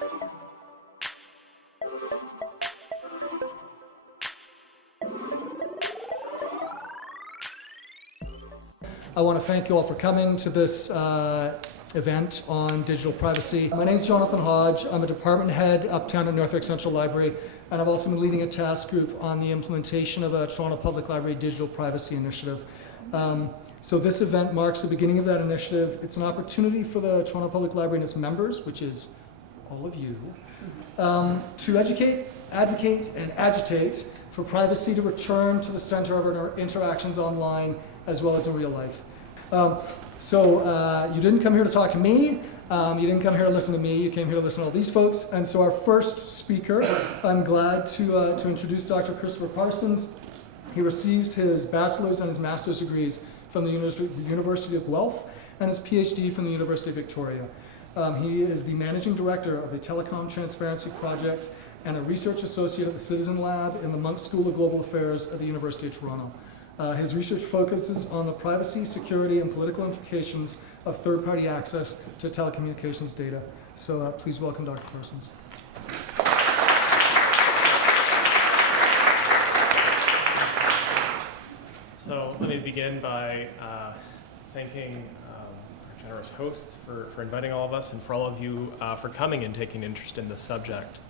I want to thank you all for coming to this event on digital privacy. My name is Jonathan Hodge. I'm a department head uptown at Norfolk Central Library, and I've also been leading a task group on the implementation of a Toronto Public Library digital privacy initiative. So this event marks the beginning of that initiative. It's an opportunity for the Toronto Public Library and its members, which is all of you, to educate, advocate, and agitate for privacy to return to the center of our interactions online as well as in real life. So you didn't come here to talk to me, you didn't come here to listen to me, you came here to listen to all these folks. And so our first speaker, I'm glad to introduce Dr. Christopher Parsons. He received his bachelor's and his master's degrees from the University of Guelph and his PhD from the University of Victoria. He is the managing director of the Telecom Transparency Project and a research associate at the CitizenLab in the Munk School of Global Affairs at the University of Toronto. His research focuses on the privacy, security, and political implications of third-party access to telecommunications data. So please welcome Dr. Parsons. So let me begin by thanking our generous hosts for inviting all of us and for all of you for coming and taking interest in this subject.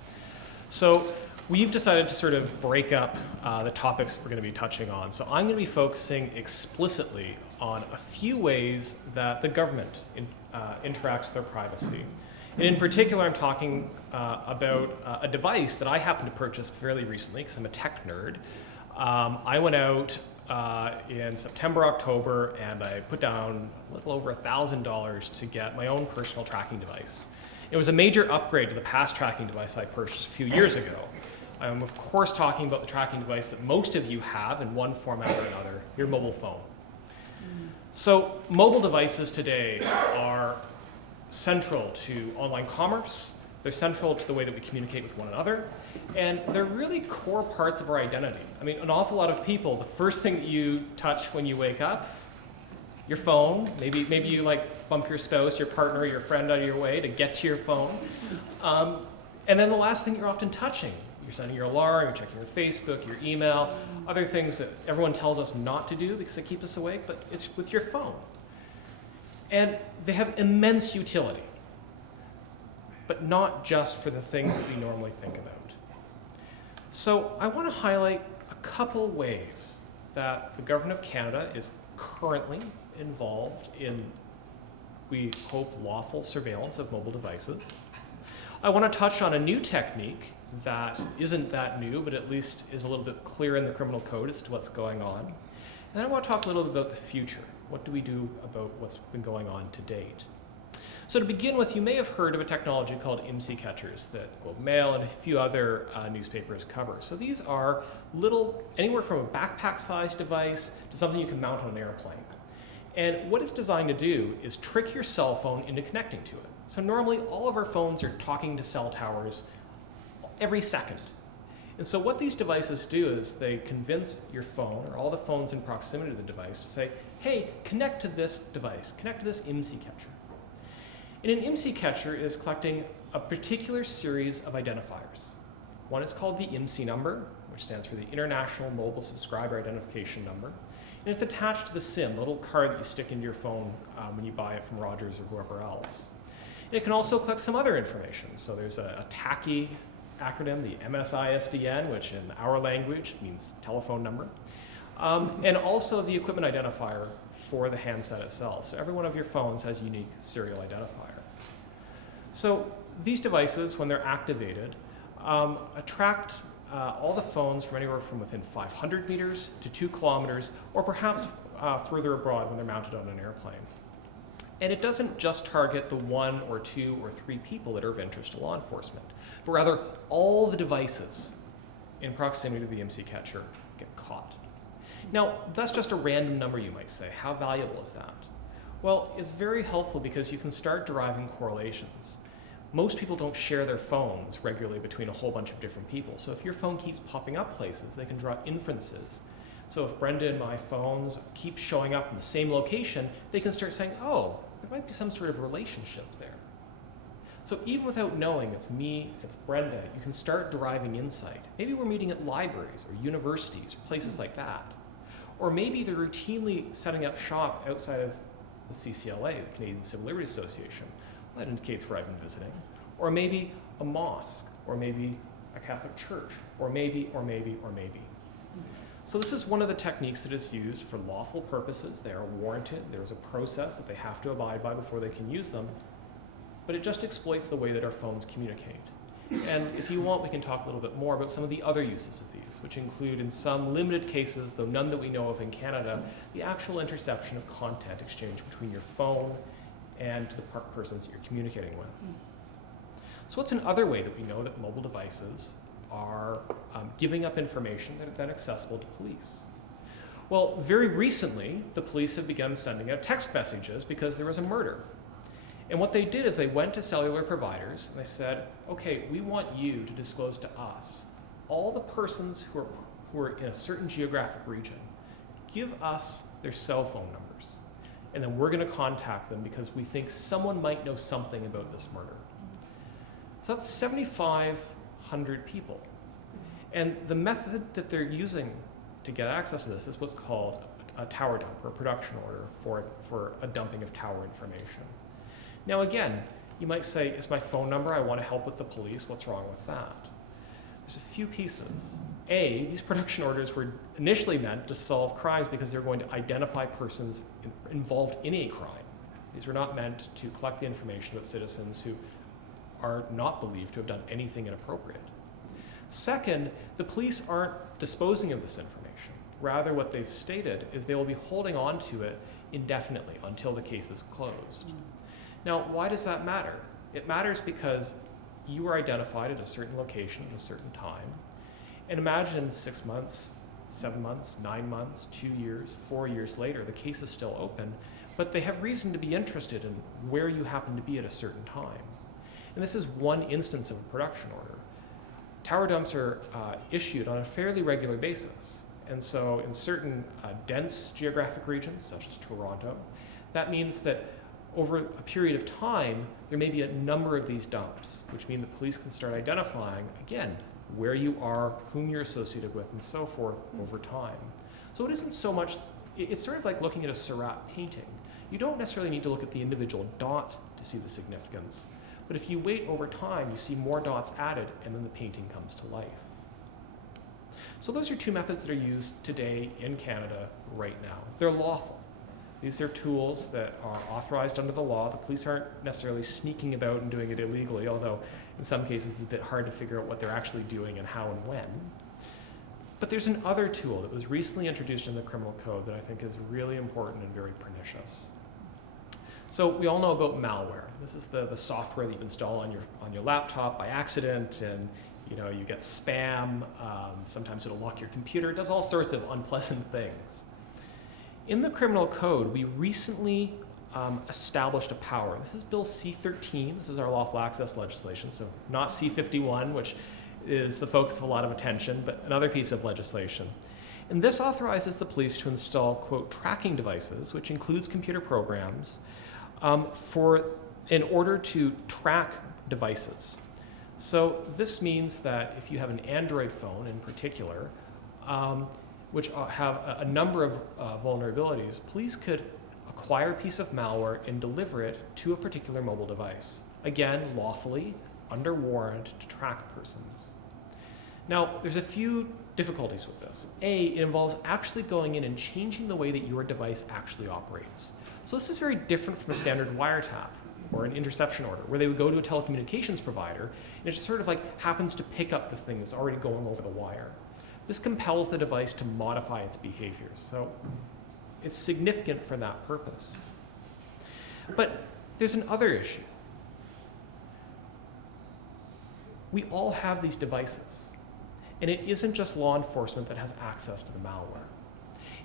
So we've decided to sort of break up the topics we're going to be touching on. So I'm going to be focusing explicitly on a few ways that the government interacts with their privacy. And in particular, I'm talking about a device that I happened to purchase fairly recently because I'm a tech nerd. I went out in September, October, and I put down a little over $1,000 to get my own personal tracking device. It was a major upgrade to the past tracking device I purchased a few years ago. I'm of course talking about the tracking device that most of you have in one format or another, your mobile phone. So mobile devices today are central to online commerce, they're central to the way that we communicate with one another, and they're really core parts of our identity. I mean, an awful lot of people, the first thing that you touch when you wake up, your phone, maybe you like bump your spouse, your partner, your friend out of your way to get to your phone. And then the last thing you're often touching, you're setting your alarm, you're checking your Facebook, your email, other things that everyone tells us not to do because it keeps us awake, but it's with your phone. And they have immense utility, but not just for the things that we normally think about. So I want to highlight a couple ways that the Government of Canada is currently involved in, we hope, lawful surveillance of mobile devices. I want to touch on a new technique that isn't that new, but at least is a little bit clear in the criminal code as to what's going on. And then I want to talk a little bit about the future. What do we do about what's been going on to date? So to begin with, you may have heard of a technology called IMSI catchers that Globe Mail and a few other newspapers cover. So these are little, anywhere from a backpack-sized device to something you can mount on an airplane. And what it's designed to do is trick your cell phone into connecting to it. So normally all of our phones are talking to cell towers every second. And so what these devices do is they convince your phone, or all the phones in proximity to the device, to say, hey, connect to this device, connect to this IMSI catcher. And an IMSI catcher is collecting a particular series of identifiers. One is called the IMSI number, which stands for the International Mobile Subscriber Identification Number. And it's attached to the SIM, the little card that you stick into your phone when you buy it from Rogers or whoever else. And it can also collect some other information. So there's a TACI acronym, the MSISDN, which in our language means telephone number. And also the equipment identifier for the handset itself. So every one of your phones has a unique serial identifier. So these devices, when they're activated, attract all the phones from anywhere from within 500 meters to 2 kilometers, or perhaps further abroad when they're mounted on an airplane. And it doesn't just target the 1 or 2 or 3 people that are of interest to law enforcement, but rather all the devices in proximity to the IMSI catcher get caught. Now, that's just a random number, you might say. How valuable is that? Well, it's very helpful because you can start deriving correlations. Most people don't share their phones regularly between a whole bunch of different people. So if your phone keeps popping up places, they can draw inferences. So if Brenda and my phones keep showing up in the same location, they can start saying, oh, there might be some sort of relationship there. So even without knowing it's me, it's Brenda, you can start deriving insight. Maybe we're meeting at libraries or universities or places like that. Or maybe they're routinely setting up shop outside of the CCLA, the Canadian Civil Liberties Association. Well, that indicates where I've been visiting. Or maybe a mosque, or maybe a Catholic church, or maybe. So this is one of the techniques that is used for lawful purposes. They are warranted. There's a process that they have to abide by before they can use them. But it just exploits the way that our phones communicate. And if you want, we can talk a little bit more about some of the other uses of these, which include, in some limited cases, though none that we know of in Canada, the actual interception of content exchange between your phone and the persons that you're communicating with. So what's another way that we know that mobile devices are giving up information that is then accessible to police? Well, very recently, the police have begun sending out text messages because there was a murder. And what they did is they went to cellular providers and they said, okay, we want you to disclose to us all the persons who are in a certain geographic region. Give us their cell phone numbers. And then we're going to contact them because we think someone might know something about this murder. So that's 7,500 people. And the method that they're using to get access to this is what's called a tower dump, or a production order for a dumping of tower information. Now again, you might say, it's my phone number, I want to help with the police, what's wrong with that? There's a few pieces. A, these production orders were initially meant to solve crimes because they're going to identify persons involved in a crime. These were not meant to collect the information about citizens who are not believed to have done anything inappropriate. Second, the police aren't disposing of this information. Rather, what they've stated is they will be holding on to it indefinitely until the case is closed. Now, why does that matter? It matters because you were identified at a certain location at a certain time. And imagine 6 months, 7 months, 9 months, 2 years, 4 years later, the case is still open, but they have reason to be interested in where you happen to be at a certain time. And this is one instance of a production order. Tower dumps are issued on a fairly regular basis. And so in certain dense geographic regions, such as Toronto, that means that over a period of time, there may be a number of these dumps, which mean the police can start identifying, again, where you are, whom you're associated with, and so forth over time. So it isn't so much, it's sort of like looking at a Seurat painting. You don't necessarily need to look at the individual dot to see the significance, but if you wait over time, you see more dots added, and then the painting comes to life. So those are two methods that are used today in Canada right now. They're lawful. These are tools that are authorized under the law. The police aren't necessarily sneaking about and doing it illegally, although in some cases it's a bit hard to figure out what they're actually doing and how and when. But there's another tool that was recently introduced in the criminal code that I think is really important and very pernicious. So we all know about malware. This is the software that you install on your laptop by accident, and you get spam. Sometimes it'll lock your computer. It does all sorts of unpleasant things. In the criminal code, we recently established a power. This is Bill C-13. This is our lawful access legislation, so not C-51, which is the focus of a lot of attention, but another piece of legislation. And this authorizes the police to install, quote, tracking devices, which includes computer programs, in order to track devices. So this means that if you have an Android phone in particular, which have a number of vulnerabilities, police could acquire a piece of malware and deliver it to a particular mobile device. Again, lawfully, under warrant, to track persons. Now, there's a few difficulties with this. A, it involves actually going in and changing the way that your device actually operates. So this is very different from a standard wiretap or an interception order, where they would go to a telecommunications provider, and it just sort of like happens to pick up the thing that's already going over the wire. This compels the device to modify its behaviors. So it's significant for that purpose. But there's another issue. We all have these devices, and it isn't just law enforcement that has access to the malware.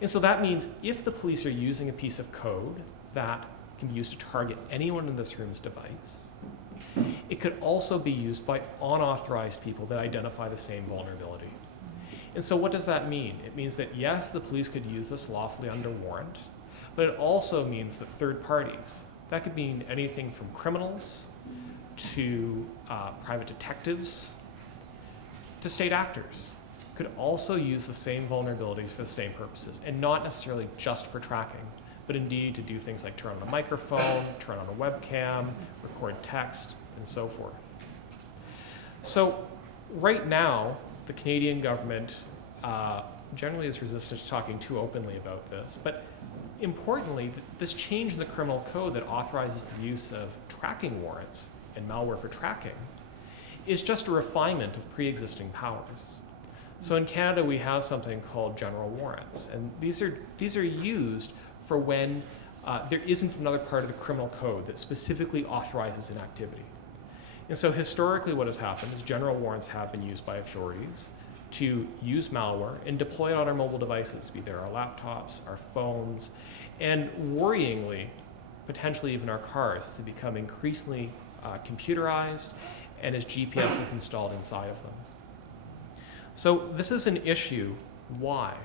And so that means if the police are using a piece of code that can be used to target anyone in this room's device, it could also be used by unauthorized people that identify the same vulnerability. And so what does that mean? It means that yes, the police could use this lawfully under warrant, but it also means that third parties, that could mean anything from criminals to private detectives, to state actors, could also use the same vulnerabilities for the same purposes, and not necessarily just for tracking, but indeed to do things like turn on a microphone, turn on a webcam, record text, and so forth. So right now, the Canadian government generally is resistant to talking too openly about this, but importantly, this change in the criminal code that authorizes the use of tracking warrants and malware for tracking is just a refinement of pre-existing powers. So in Canada, we have something called general warrants, and these are used for when there isn't another part of the criminal code that specifically authorizes an activity. And so historically what has happened is general warrants have been used by authorities to use malware and deploy it on our mobile devices, be they our laptops, our phones, and worryingly, potentially even our cars, as they become increasingly computerized and as GPS is installed inside of them. So this is an issue. Why?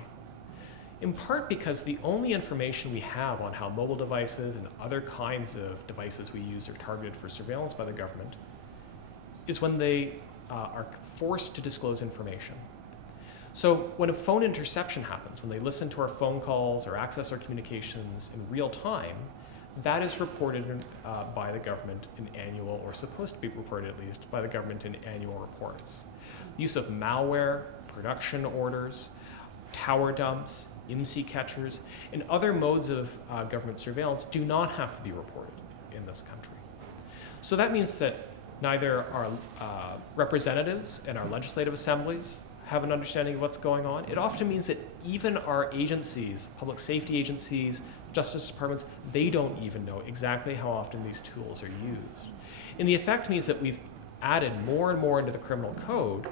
In part because the only information we have on how mobile devices and other kinds of devices we use are targeted for surveillance by the government is when they are forced to disclose information. So when a phone interception happens, when they listen to our phone calls or access our communications in real time, that is reported by the government in annual, or supposed to be reported at least, by the government in annual reports. Use of malware, production orders, tower dumps, IMSI catchers, and other modes of government surveillance do not have to be reported in this country. So that means that neither our representatives and our legislative assemblies have an understanding of what's going on. It often means that even our agencies, public safety agencies, justice departments, they don't even know exactly how often these tools are used. And the effect means that we've added more and more into the criminal code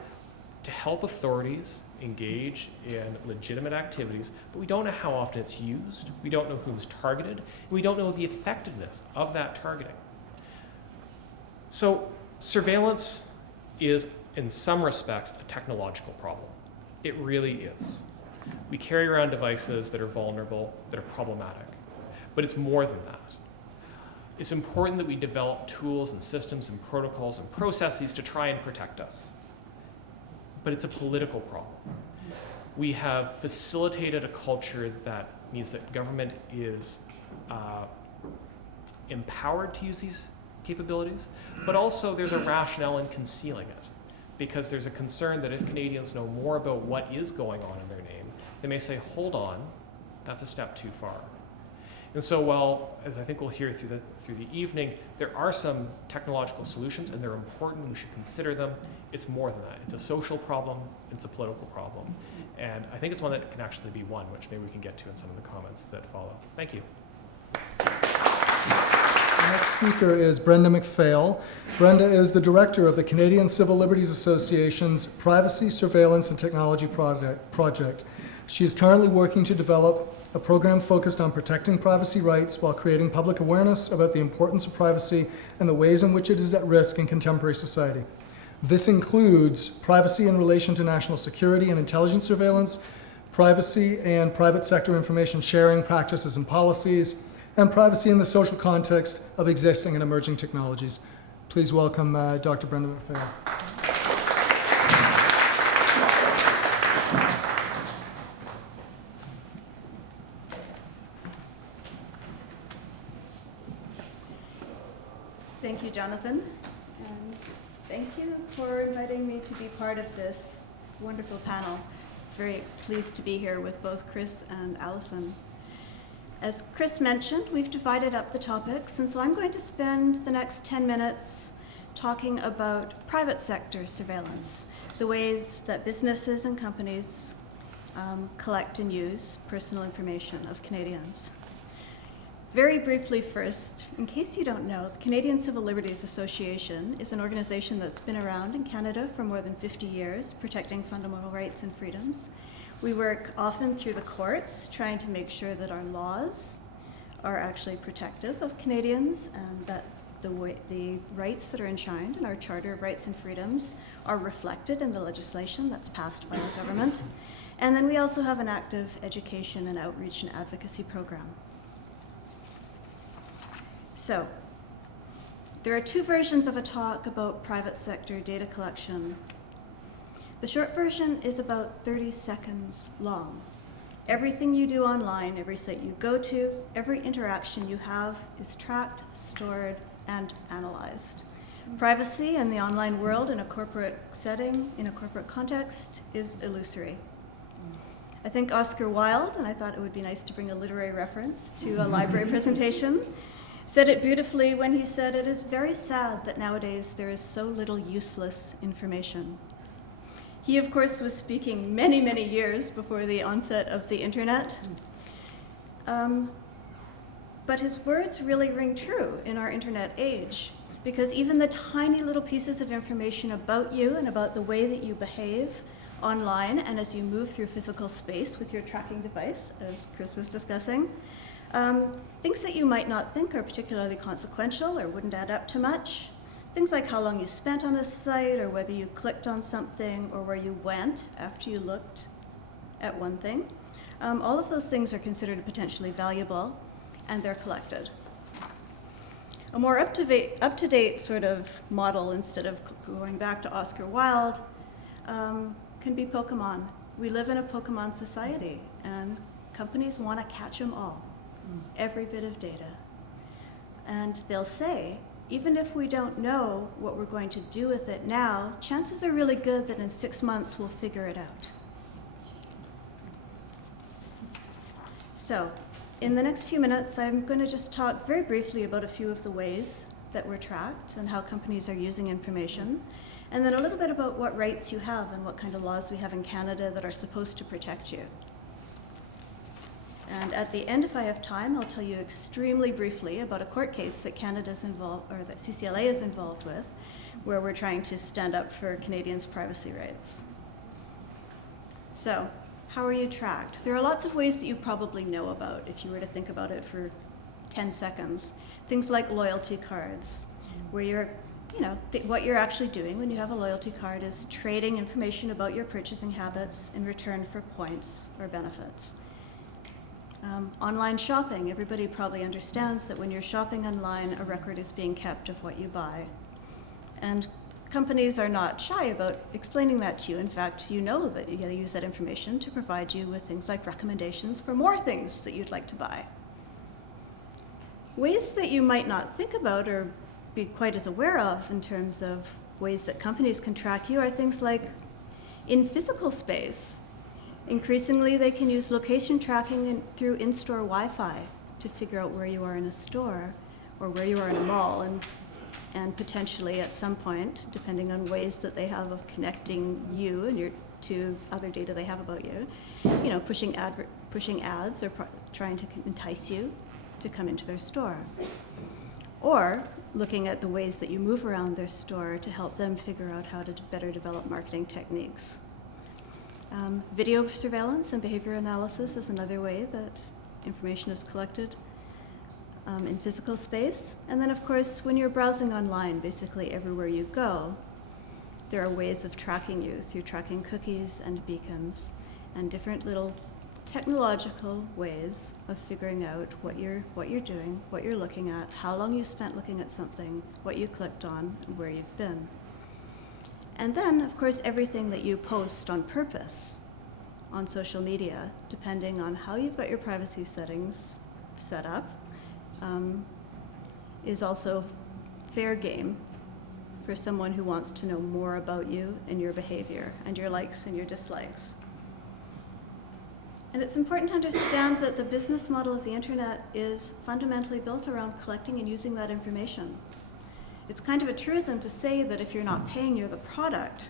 to help authorities engage in legitimate activities, but we don't know how often it's used, we don't know who's targeted, and we don't know the effectiveness of that targeting. So surveillance is, in some respects, a technological problem. It really is. We carry around devices that are vulnerable, that are problematic, but it's more than that. It's important that we develop tools and systems and protocols and processes to try and protect us. But it's a political problem. We have facilitated a culture that means that government is empowered to use these capabilities, but also there's a rationale in concealing it, because there's a concern that if Canadians know more about what is going on in their name, they may say, hold on, that's a step too far. And so while, as I think we'll hear through the evening, there are some technological solutions and they're important, we should consider them, it's more than that. It's a social problem, it's a political problem. And I think it's one that can actually be won, which maybe we can get to in some of the comments that follow. Thank you. The next speaker is Brenda McPhail. Brenda is the director of the Canadian Civil Liberties Association's Privacy, Surveillance, and Technology Project. She is currently working to develop a program focused on protecting privacy rights while creating public awareness about the importance of privacy and the ways in which it is at risk in contemporary society. This includes privacy in relation to national security and intelligence surveillance, privacy and private sector information sharing practices and policies, and privacy in the social context of existing and emerging technologies. Please welcome Dr. Brenda McPhail. Thank you, Jonathan, and thank you for inviting me to be part of this wonderful panel. Very pleased to be here with both Chris and Alison. As Chris mentioned, we've divided up the topics, and so I'm going to spend the next 10 minutes talking about private sector surveillance, the ways that businesses and companies collect and use personal information of Canadians. Very briefly first, in case you don't know, the Canadian Civil Liberties Association is an organization that's been around in Canada for more than 50 years, protecting fundamental rights and freedoms. We work often through the courts, trying to make sure that our laws are actually protective of Canadians and that the rights that are enshrined in our Charter of Rights and Freedoms are reflected in the legislation that's passed by our government. And then we also have an active education and outreach and advocacy program. So, There are two versions of a talk about private sector data collection. The short version is about 30 seconds long. Everything you do online, every site you go to, every interaction you have is tracked, stored, and analyzed. Privacy in the online world in a corporate setting, in a corporate context, is illusory. I think Oscar Wilde, and I thought it would be nice to bring a literary reference to a library presentation, said it beautifully when he said, "It is very sad that nowadays there is so little useless information." He, of course, was speaking many, many years before the onset of the internet. But his words really ring true in our internet age, because even the tiny little pieces of information about you and about the way that you behave online and as you move through physical space with your tracking device, as Chris was discussing, things that you might not think are particularly consequential or wouldn't add up to much, things like how long you spent on a site or whether you clicked on something or where you went after you looked at one thing, all of those things are considered potentially valuable, and they're collected. A more up-to-date sort of model, instead of going back to Oscar Wilde, can be Pokemon. We live in a Pokemon society, and companies want to catch them all, every bit of data. And they'll say, even if we don't know what we're going to do with it now, chances are really good that in 6 months we'll figure it out. So, in the next few minutes, I'm going to just talk very briefly about a few of the ways that we're tracked and how companies are using information, and then a little bit about what rights you have and what kind of laws we have in Canada that are supposed to protect you. And at the end, if I have time, I'll tell you extremely briefly about a court case that Canada's involved, or that CCLA is involved with, where we're trying to stand up for Canadians' privacy rights. So, how are you tracked? There are lots of ways that you probably know about if you were to think about it for 10 seconds. Things like loyalty cards, where you're, what you're actually doing when you have a loyalty card is trading information about your purchasing habits in return for points or benefits. Online shopping, everybody probably understands that when you're shopping online, a record is being kept of what you buy. And companies are not shy about explaining that to you. In fact, you know that you gotta use that information to provide you with things like recommendations for more things that you'd like to buy. Ways that you might not think about or be quite as aware of in terms of ways that companies can track you are things like in physical space. Increasingly, they can use location tracking through in-store Wi-Fi to figure out where you are in a store or where you are in a mall, and potentially at some point, depending on ways that they have of connecting you and to other data they have about you, pushing ads or trying to entice you to come into their store. Or looking at the ways that you move around their store to help them figure out how to better develop marketing techniques. Video surveillance and behavior analysis is another way that information is collected in physical space. And then, of course, when you're browsing online, basically everywhere you go, there are ways of tracking you through tracking cookies and beacons and different little technological ways of figuring out what you're doing, what you're looking at, how long you spent looking at something, what you clicked on, and where you've been. And then, of course, everything that you post on purpose on social media, depending on how you've got your privacy settings set up, is also fair game for someone who wants to know more about you and your behavior and your likes and your dislikes. And it's important to understand that the business model of the internet is fundamentally built around collecting and using that information. It's kind of a truism to say that if you're not paying, you're the product.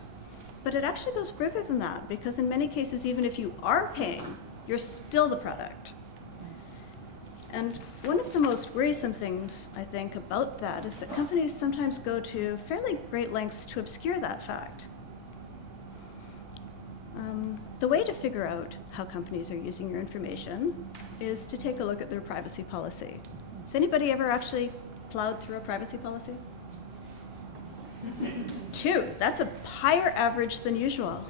But it actually goes further than that, because in many cases, even if you are paying, you're still the product. And one of the most worrisome things, I think, about that is that companies sometimes go to fairly great lengths to obscure that fact. The way to figure out how companies are using your information is to take a look at their privacy policy. Has anybody ever actually plowed through a privacy policy? 2, that's a higher average than usual.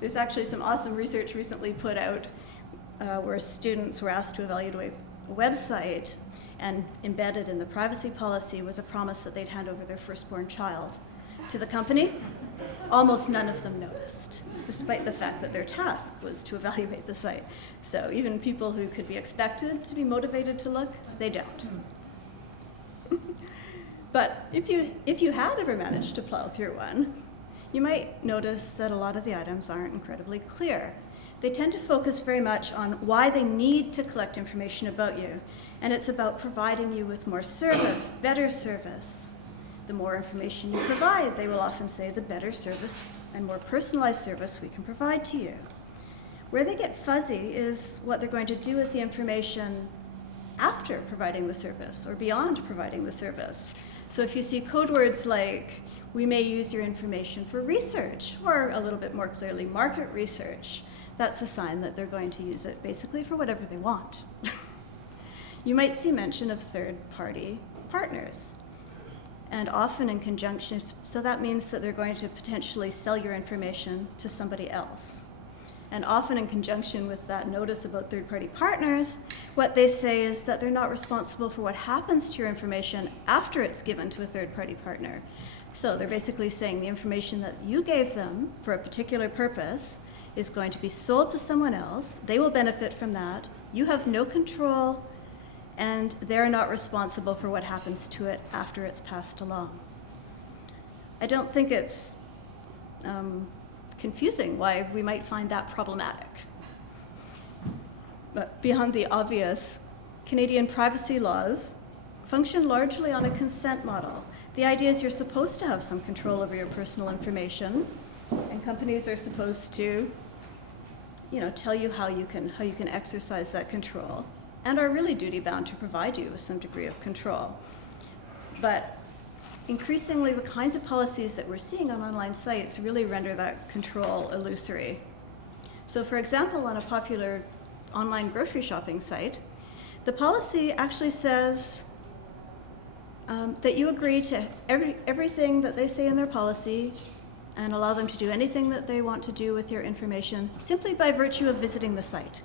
There's actually some awesome research recently put out where students were asked to evaluate a website, And embedded in the privacy policy was a promise that they'd hand over their firstborn child to the company. Almost none of them noticed, despite the fact that their task was to evaluate the site. So even people who could be expected to be motivated to look, they don't. But if you had ever managed to plow through one, you might notice that a lot of the items aren't incredibly clear. They tend to focus very much on why they need to collect information about you, and it's about providing you with more service, better service. The more information you provide, they will often say, the better service and more personalized service we can provide to you. Where they get fuzzy is what they're going to do with the information after providing the service or beyond providing the service. So if you see code words like, we may use your information for research, or a little bit more clearly, market research, that's a sign that they're going to use it basically for whatever they want. You might see mention of third-party partners, and often in conjunction, so that means that they're going to potentially sell your information to somebody else. And often in conjunction with that notice about third-party partners, what they say is that they're not responsible for what happens to your information after it's given to a third-party partner. So they're basically saying the information that you gave them for a particular purpose is going to be sold to someone else. They will benefit from that. You have no control, and they're not responsible for what happens to it after it's passed along. I don't think it's confusing why we might find that problematic. But beyond the obvious, Canadian privacy laws function largely on a consent model. The idea is you're supposed to have some control over your personal information, and companies are supposed to, tell you how you can exercise that control, and are really duty-bound to provide you with some degree of control. But increasingly, the kinds of policies that we're seeing on online sites really render that control illusory. So for example, on a popular online grocery shopping site, the policy actually says that you agree to everything that they say in their policy and allow them to do anything that they want to do with your information simply by virtue of visiting the site.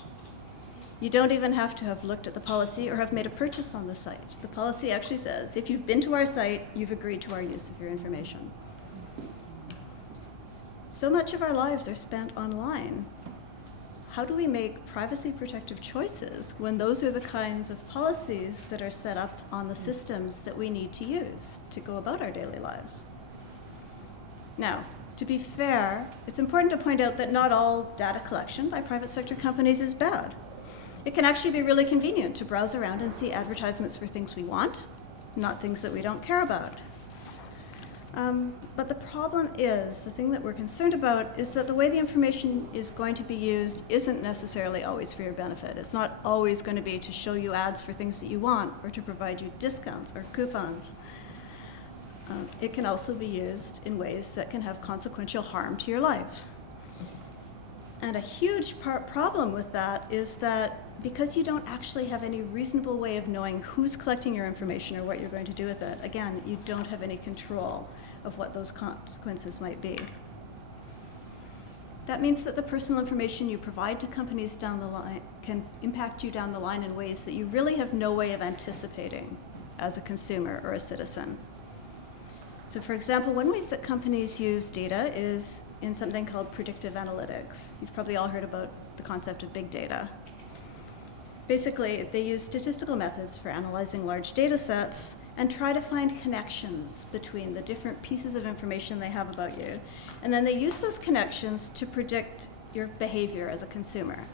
You don't even have to have looked at the policy or have made a purchase on the site. The policy actually says, if you've been to our site, you've agreed to our use of your information. So much of our lives are spent online. How do we make privacy protective choices when those are the kinds of policies that are set up on the systems that we need to use to go about our daily lives? Now, to be fair, it's important to point out that not all data collection by private sector companies is bad. It can actually be really convenient to browse around and see advertisements for things we want, not things that we don't care about. But the problem is, the thing that we're concerned about is that the way the information is going to be used isn't necessarily always for your benefit. It's not always going to be to show you ads for things that you want or to provide you discounts or coupons. It can also be used in ways that can have consequential harm to your life. And a huge problem with that is that because you don't actually have any reasonable way of knowing who's collecting your information or what you're going to do with it, again, you don't have any control of what those consequences might be. That means that the personal information you provide to companies down the line can impact you down the line in ways that you really have no way of anticipating as a consumer or a citizen. So for example, one way that companies use data is in something called predictive analytics. You've probably all heard about the concept of big data. Basically, they use statistical methods for analyzing large data sets and try to find connections between the different pieces of information they have about you. And then they use those connections to predict your behavior as a consumer.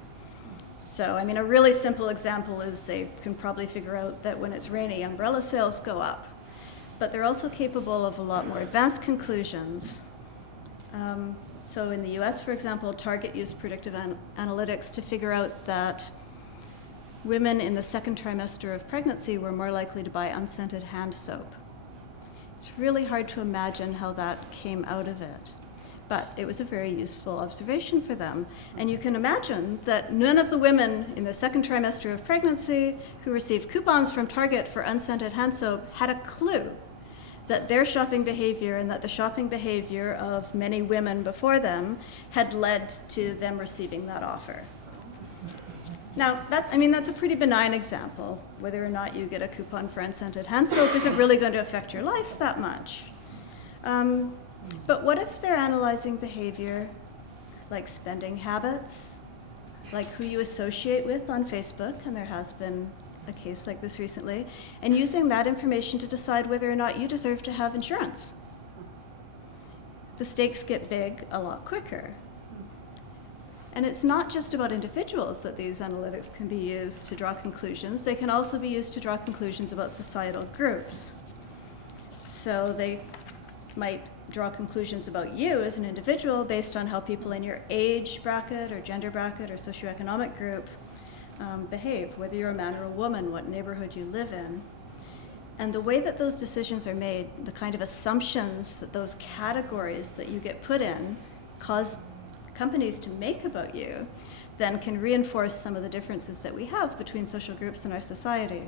So, a really simple example is they can probably figure out that when it's rainy, umbrella sales go up. But they're also capable of a lot more advanced conclusions. So in the US, for example, Target used predictive analytics to figure out that women in the second trimester of pregnancy were more likely to buy unscented hand soap. It's really hard to imagine how that came out of it, but it was a very useful observation for them. And you can imagine that none of the women in the second trimester of pregnancy who received coupons from Target for unscented hand soap had a clue that their shopping behavior and that the shopping behavior of many women before them had led to them receiving that offer. Now, that's a pretty benign example. Whether or not you get a coupon for unscented hand soap isn't really going to affect your life that much. But what if they're analyzing behavior like spending habits, like who you associate with on Facebook, and there has been a case like this recently, and using that information to decide whether or not you deserve to have insurance? The stakes get big a lot quicker. And it's not just about individuals that these analytics can be used to draw conclusions. They can also be used to draw conclusions about societal groups. So they might draw conclusions about you as an individual based on how people in your age bracket or gender bracket or socioeconomic group behave, whether you're a man or a woman, what neighborhood you live in. And the way that those decisions are made, the kind of assumptions that those categories that you get put in cause companies to make about you, then can reinforce some of the differences that we have between social groups in our society.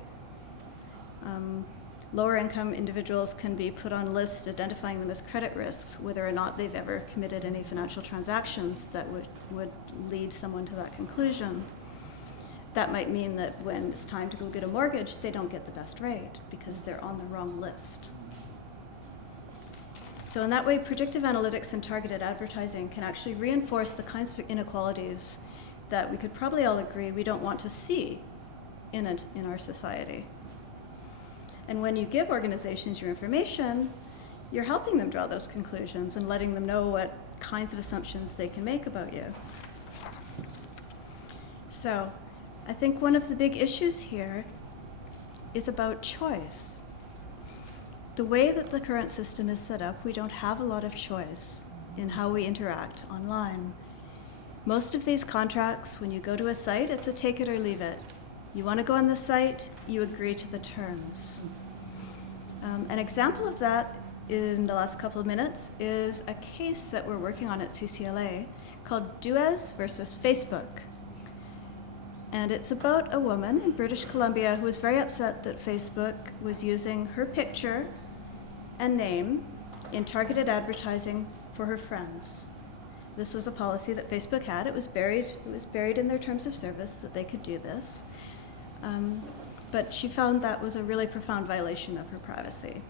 Lower income individuals can be put on lists identifying them as credit risks, whether or not they've ever committed any financial transactions that would lead someone to that conclusion. That might mean that when it's time to go get a mortgage, they don't get the best rate because they're on the wrong list. So in that way, predictive analytics and targeted advertising can actually reinforce the kinds of inequalities that we could probably all agree we don't want to see in our society. And when you give organizations your information, you're helping them draw those conclusions and letting them know what kinds of assumptions they can make about you. So I think one of the big issues here is about choice. The way that the current system is set up, we don't have a lot of choice in how we interact online. Most of these contracts, when you go to a site, it's a take it or leave it. You want to go on the site, you agree to the terms. An example of that in the last couple of minutes is a case that we're working on at CCLA called Duez versus Facebook. And it's about a woman in British Columbia who was very upset that Facebook was using her picture and name in targeted advertising for her friends. This was a policy that Facebook had. It was buried in their terms of service that they could do this. But she found that was a really profound violation of her privacy.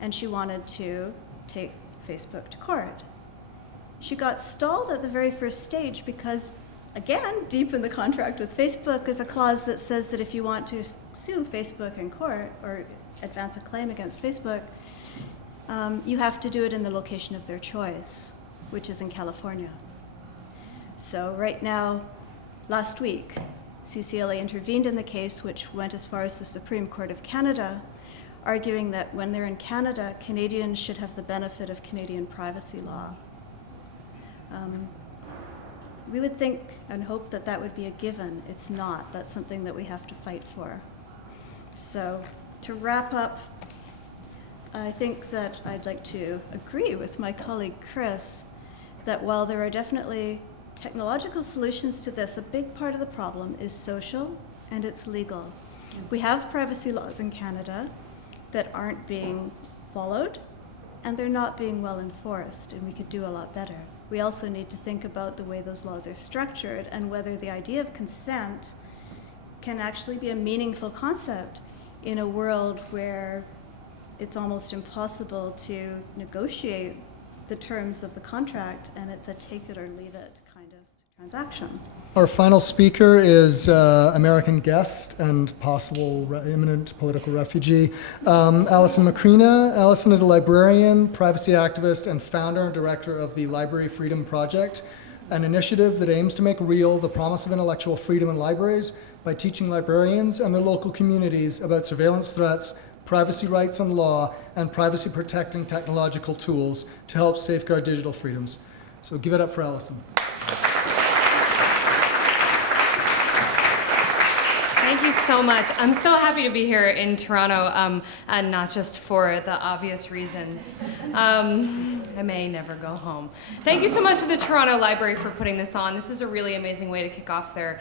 And she wanted to take Facebook to court. She got stalled at the very first stage because, again, deep in the contract with Facebook is a clause that says that if you want to sue Facebook in court or advance a claim against Facebook, you have to do it in the location of their choice, which is in California. So right now, last week, CCLA intervened in the case, which went as far as the Supreme Court of Canada, arguing that when they're in Canada, Canadians should have the benefit of Canadian privacy law. We would think and hope that that would be a given. It's not. That's something that we have to fight for. So to wrap up, I think that I'd like to agree with my colleague Chris that while there are definitely technological solutions to this, a big part of the problem is social and it's legal. We have privacy laws in Canada that aren't being followed and they're not being well enforced, and we could do a lot better. We also need to think about the way those laws are structured and whether the idea of consent can actually be a meaningful concept in a world where it's almost impossible to negotiate the terms of the contract and it's a take it or leave it kind of transaction. Our final speaker is American guest and possible imminent political refugee, Alison Macrina. Alison is a librarian, privacy activist, and founder and director of the Library Freedom Project, an initiative that aims to make real the promise of intellectual freedom in libraries by teaching librarians and their local communities about surveillance threats, privacy rights and law, and privacy-protecting technological tools to help safeguard digital freedoms. So give it up for Alison. Thank you so much. I'm so happy to be here in Toronto, and not just for the obvious reasons. I may never go home. Thank you so much to the Toronto Library for putting this on. This is a really amazing way to kick off their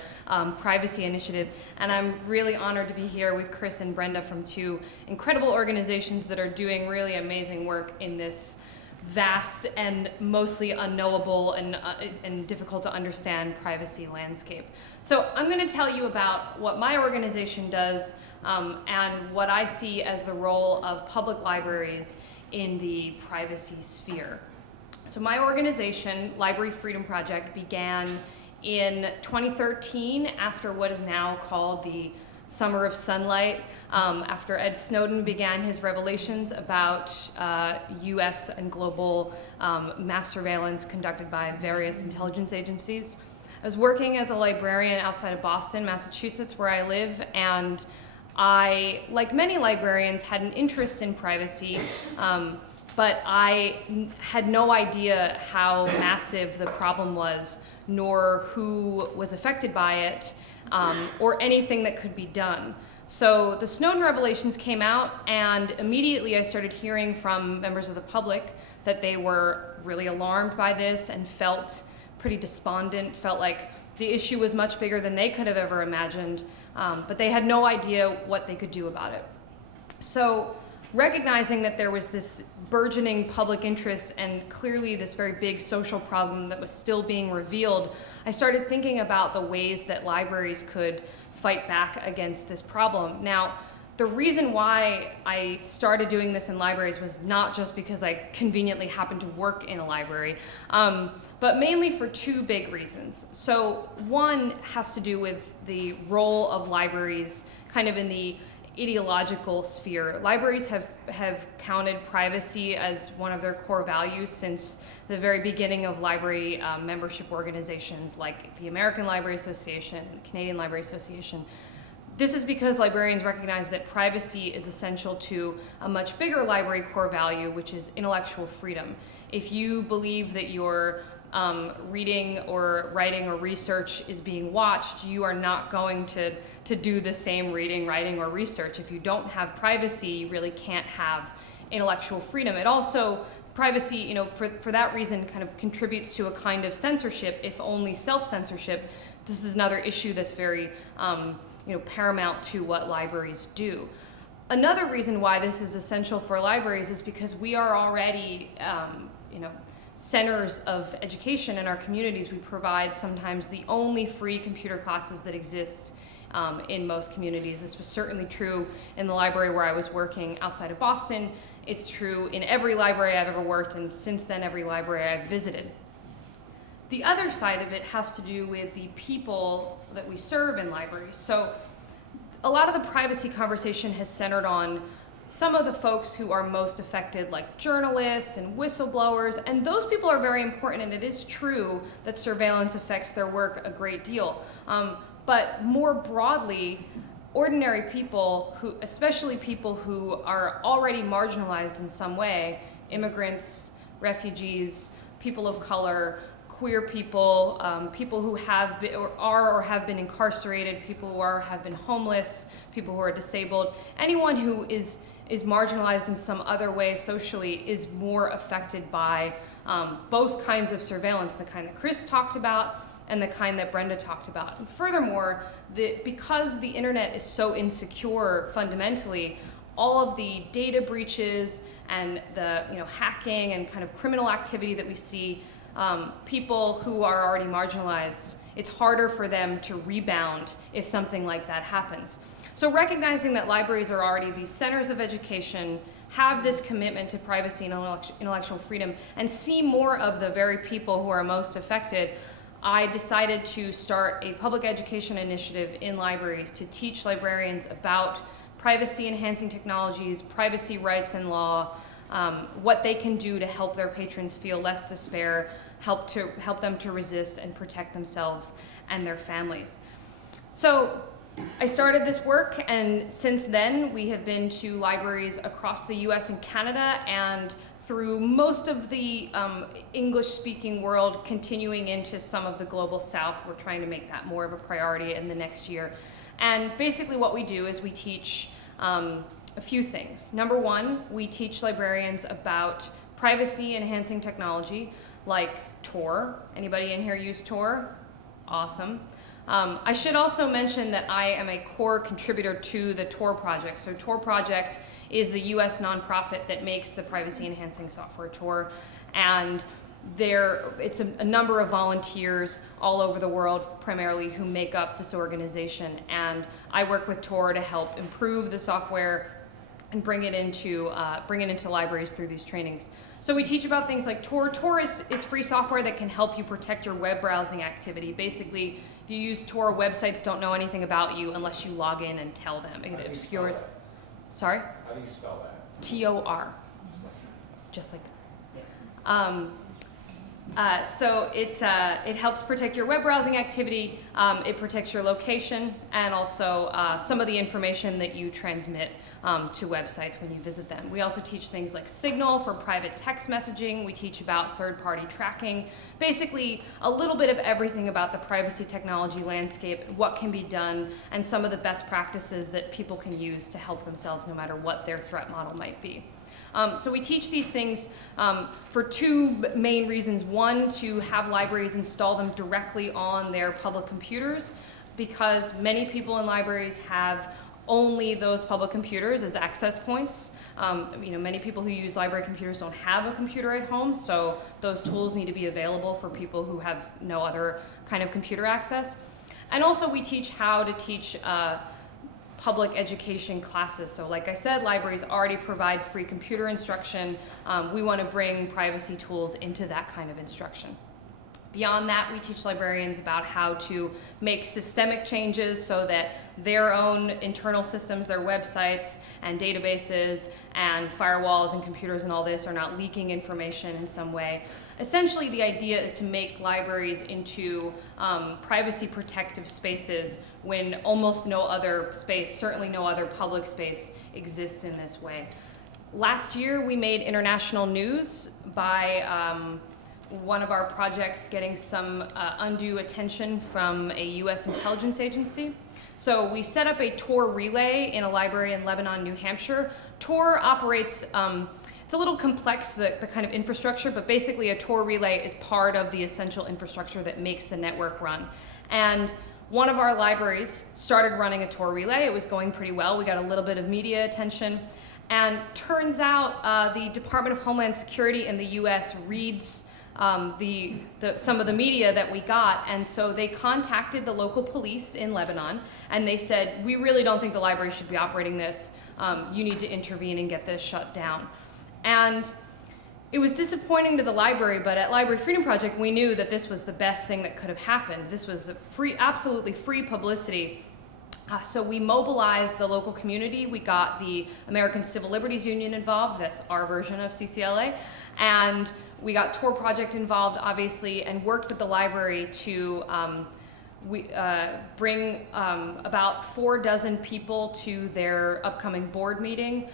privacy initiative, and I'm really honored to be here with Chris and Brenda from two incredible organizations that are doing really amazing work in this vast and mostly unknowable and difficult to understand privacy landscape. So I'm going to tell you about what my organization does and what I see as the role of public libraries in the privacy sphere. So my organization, Library Freedom Project, began in 2013 after what is now called the Summer of Sunlight, after Ed Snowden began his revelations about US and global mass surveillance conducted by various intelligence agencies. I was working as a librarian outside of Boston, Massachusetts, where I live, and I, like many librarians, had an interest in privacy, but I had no idea how massive the problem was, nor who was affected by it, or anything that could be done. So the Snowden revelations came out, and immediately I started hearing from members of the public that they were really alarmed by this and felt pretty despondent, felt like the issue was much bigger than they could have ever imagined, but they had no idea what they could do about it. So recognizing that there was this burgeoning public interest and clearly this very big social problem that was still being revealed, I started thinking about the ways that libraries could fight back against this problem. Now, the reason why I started doing this in libraries was not just because I conveniently happened to work in a library, but mainly for two big reasons. So one has to do with the role of libraries kind of in the ideological sphere. Libraries have counted privacy as one of their core values since the very beginning of library membership organizations like the American Library Association and the Canadian Library Association. This is because librarians recognize that privacy is essential to a much bigger library core value, which is intellectual freedom. If you believe that your reading or writing or research is being watched, you are not going to do the same reading, writing, or research. If you don't have privacy, you really can't have intellectual freedom. It also, privacy, for that reason, kind of contributes to a kind of censorship, if only self-censorship. This is another issue that's very paramount to what libraries do. Another reason why this is essential for libraries is because we are already, centers of education in our communities. We provide sometimes the only free computer classes that exist in most communities. This was certainly true in the library where I was working outside of Boston. It's true in every library I've ever worked, and since then every library I've visited. The other side of it has to do with the people that we serve in libraries. So a lot of the privacy conversation has centered on some of the folks who are most affected, like journalists and whistleblowers, and those people are very important, and it is true that surveillance affects their work a great deal. But more broadly, ordinary people, especially people who are already marginalized in some way, immigrants, refugees, people of color, queer people, people who have been, or have been incarcerated, people who have been homeless, people who are disabled, anyone who is marginalized in some other way socially is more affected by both kinds of surveillance, the kind that Chris talked about and the kind that Brenda talked about. And furthermore, because the internet is so insecure fundamentally, all of the data breaches and the hacking and kind of criminal activity that we see, people who are already marginalized, it's harder for them to rebound if something like that happens. So recognizing that libraries are already these centers of education, have this commitment to privacy and intellectual freedom, and see more of the very people who are most affected, I decided to start a public education initiative in libraries to teach librarians about privacy-enhancing technologies, privacy rights and law, what they can do to help their patrons feel less despair, help them to resist and protect themselves and their families. So I started this work, and since then we have been to libraries across the US and Canada, and through most of the English-speaking world, continuing into some of the global south. We're trying to make that more of a priority in the next year. And basically what we do is we teach a few things. Number one, we teach librarians about privacy-enhancing technology like Tor. Anybody in here use Tor? Awesome. I should also mention that I am a core contributor to the Tor project. So Tor project is the US nonprofit that makes the privacy enhancing software Tor, and it's a number of volunteers all over the world primarily who make up this organization, and I work with Tor to help improve the software and bring it into libraries through these trainings. So we teach about things like Tor. Tor is free software that can help you protect your web browsing activity. Basically, if you use Tor, websites don't know anything about you unless you log in and tell them. It obscures. Sorry? How do you spell that? T-O-R. Just like that. So it helps protect your web browsing activity. It protects your location and also some of the information that you transmit to websites when you visit them. We also teach things like Signal for private text messaging. We teach about third-party tracking. Basically, a little bit of everything about the privacy technology landscape, what can be done, and some of the best practices that people can use to help themselves no matter what their threat model might be. So we teach these things for two main reasons. One, to have libraries install them directly on their public computers, because many people in libraries have only those public computers as access points. Many people who use library computers don't have a computer at home, so those tools need to be available for people who have no other kind of computer access. And also we teach how to teach public education classes. So like I said, libraries already provide free computer instruction. We want to bring privacy tools into that kind of instruction. Beyond that, we teach librarians about how to make systemic changes so that their own internal systems, their websites and databases and firewalls and computers and all this are not leaking information in some way. Essentially, the idea is to make libraries into privacy protective spaces when almost no other space, certainly no other public space, exists in this way. Last year, we made international news by one of our projects getting some undue attention from a US intelligence agency. So we set up a Tor relay in a library in Lebanon, New Hampshire. Tor operates, it's a little complex, the kind of infrastructure, but basically a Tor relay is part of the essential infrastructure that makes the network run. And one of our libraries started running a Tor relay. It was going pretty well. We got a little bit of media attention. And turns out the Department of Homeland Security in the US reads some of the media that we got, and so they contacted the local police in Lebanon, and they said, we really don't think the library should be operating this. You need to intervene and get this shut down. And it was disappointing to the library, but at Library Freedom Project, we knew that this was the best thing that could have happened. This was the absolutely free publicity. So we mobilized the local community. We got the American Civil Liberties Union involved. That's our version of CCLA. And we got Tor Project involved, obviously, and worked with the library to bring about 4 people to their upcoming board meeting.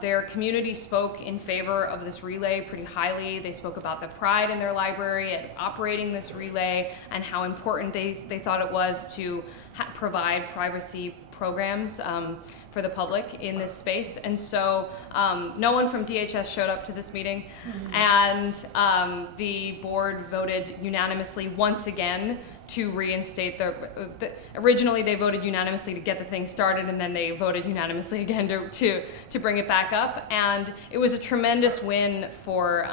Their community spoke in favor of this relay pretty highly. They spoke about the pride in their library at operating this relay and how important they thought it was to provide privacy programs for the public in this space. And so no one from DHS showed up to this meeting, and the board voted unanimously once again to reinstate originally they voted unanimously to get the thing started, and then they voted unanimously again to bring it back up. And it was a tremendous win for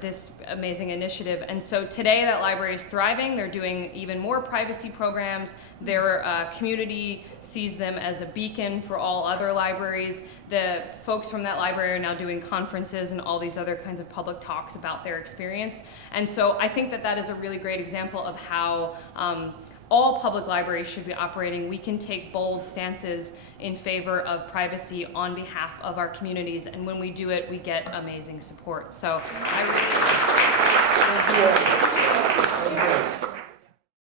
this amazing initiative. And so today that library is thriving. They're doing even more privacy programs. Their community sees them as a beacon for all other libraries. The folks from that library are now doing conferences and all these other kinds of public talks about their experience. And so I think that is a really great example of how all public libraries should be operating. We can take bold stances in favor of privacy on behalf of our communities, and when we do it, we get amazing support. So I really